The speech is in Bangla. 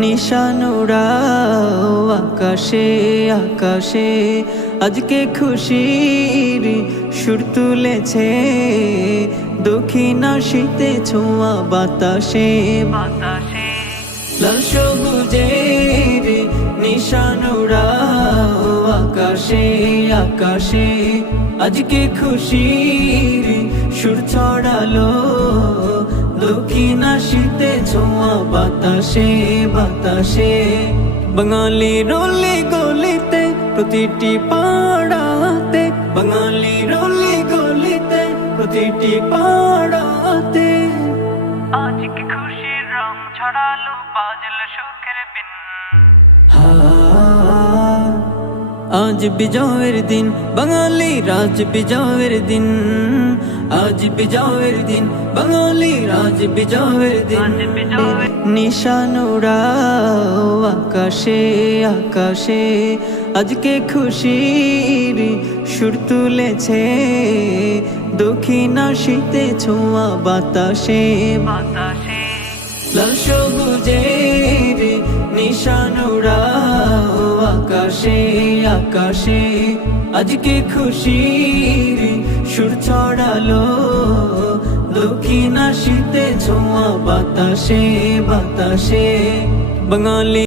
নিশান উড়াও আকাশে আকাশে, আজকে খুশির সুর তুলেছে দক্ষিণ শীতে ছোঁয়া বাতাসে বাতাসে। লাল সবুজের নিশান উড়াও আকাশে আকাশে, আজকে খুশির সুর ছড়ালো দক্ষিণ শীতে ছোঁয়া বাতাসে বাতাসে। বাঙালির অলি গলিতে প্রতিটি পাড়াতে, বাঙালির অলি গলিতে প্রতিটি পাড়াতে, আজকে খুশির রং ছড়ালো বাজলো সুখের বিন। আজ বিজয়ের দিন বাঙালি রাজ বিজয়ের দিন, আজ বিজয়ের দিন বাঙালি রাজ বিজয়ের দিন। নিশান উড়াও আকাশে আকাশে, আজকে খুশির সুর তুলেছে দক্ষিণ শীতে ছোঁয়া বাতাসে বাতাসে। লাল সবুজের নিশান উড়াও আকাশে আকাশে, আজকে খুশির সুর ছড়ালো দক্ষিণ শীতে ছোঁয়া বাতাসে বাতাসে। বাঙালি